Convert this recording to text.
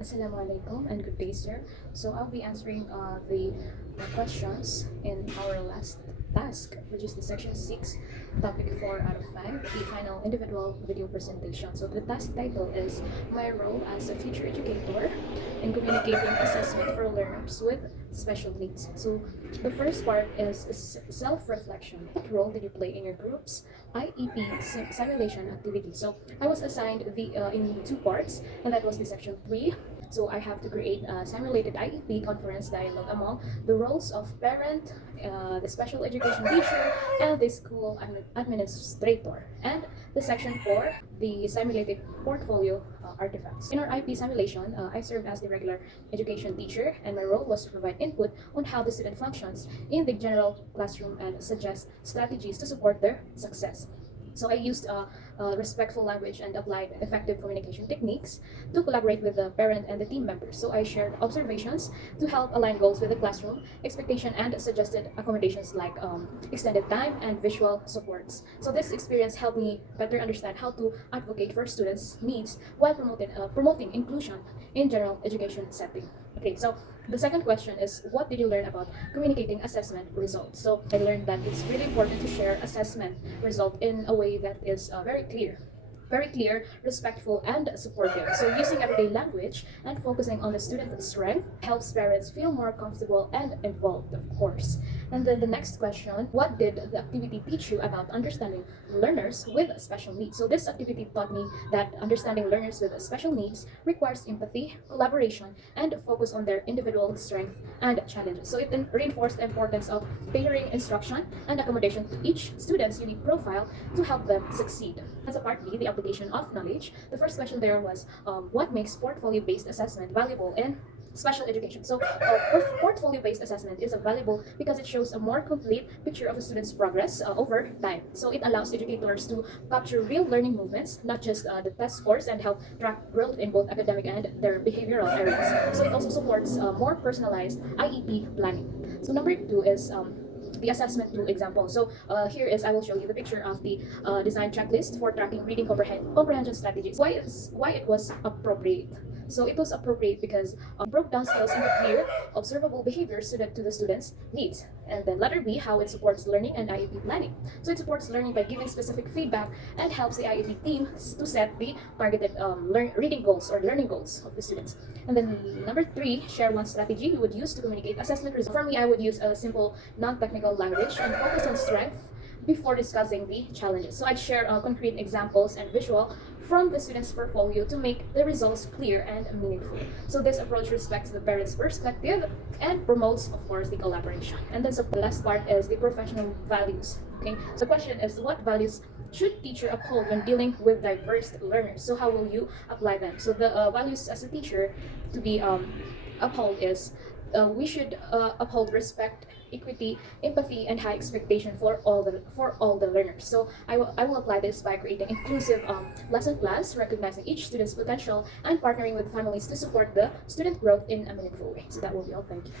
Assalamualaikum and good day, sir. So I'll be answering the questions in our last task, which is the section 6, topic 4 out of 5, the final individual video presentation. So the task title is My Role as a Future Educator in Communicating Assessment for Learners with Special Needs. So the first part is self-reflection. What role did you play in your group's IEP simulation activity? So I was assigned the in two parts, and that was the section 3. So I have to create a simulated IEP conference dialogue among the roles of parent, the special education teacher, and the school administrator. And the section 4, the simulated portfolio artifacts. In our IEP simulation, I served as the regular education teacher, and my role was to provide input on how the student functions in the general classroom and suggest strategies to support their success. So I used respectful language and applied effective communication techniques to collaborate with the parent and the team members. So I shared observations to help align goals with the classroom expectation and suggested accommodations like extended time and visual supports. So this experience helped me better understand how to advocate for students' needs while promoting inclusion in general education setting. Okay, so the second question is, what did you learn about communicating assessment results? So I learned that it's really important to share assessment result in a way that is very clear, respectful, and supportive. So using everyday language and focusing on the student's strength helps parents feel more comfortable and involved, of course. And then the next question, what did the activity teach you about understanding learners with special needs? So this activity taught me that understanding learners with special needs requires empathy, collaboration, and focus on their individual strength and challenges. So it reinforced the importance of tailoring instruction and accommodation to each student's unique profile to help them succeed. As a part B, the application of knowledge, the first question there was, what makes portfolio-based assessment valuable in special education? So portfolio-based assessment is valuable because it shows a more complete picture of a student's progress over time. So it allows educators to capture real learning movements, not just the test scores, and help track growth in both academic and their behavioral areas. So it also supports more personalized IEP planning. So number 2 is the assessment tool example. So here is, I will show you the picture of the design checklist for tracking reading comprehension strategies. Why it was appropriate? So it was appropriate because broke down skills into clear, observable behaviors suited to the student's needs. And then letter B, how it supports learning and IEP planning. So it supports learning by giving specific feedback and helps the IEP team to set the targeted reading goals or learning goals of the students. And then number 3, share one strategy you would use to communicate assessment results. For me, I would use a simple, non-technical language and focus on strength before discussing the challenges. So I'd share concrete examples and visual from the student's portfolio to make the results clear and meaningful. So this approach respects the parent's perspective and promotes, of course, the collaboration. And then so the last part is the professional values. Okay, so the question is, what values should teacher uphold when dealing with diverse learners? So how will you apply them? So the values as a teacher to be upheld is we should uphold respect, equity, empathy, and high expectation for all the learners. So I will apply this by creating inclusive lesson plans, recognizing each student's potential, and partnering with families to support the student growth in a meaningful way. So that will be all. Thank you.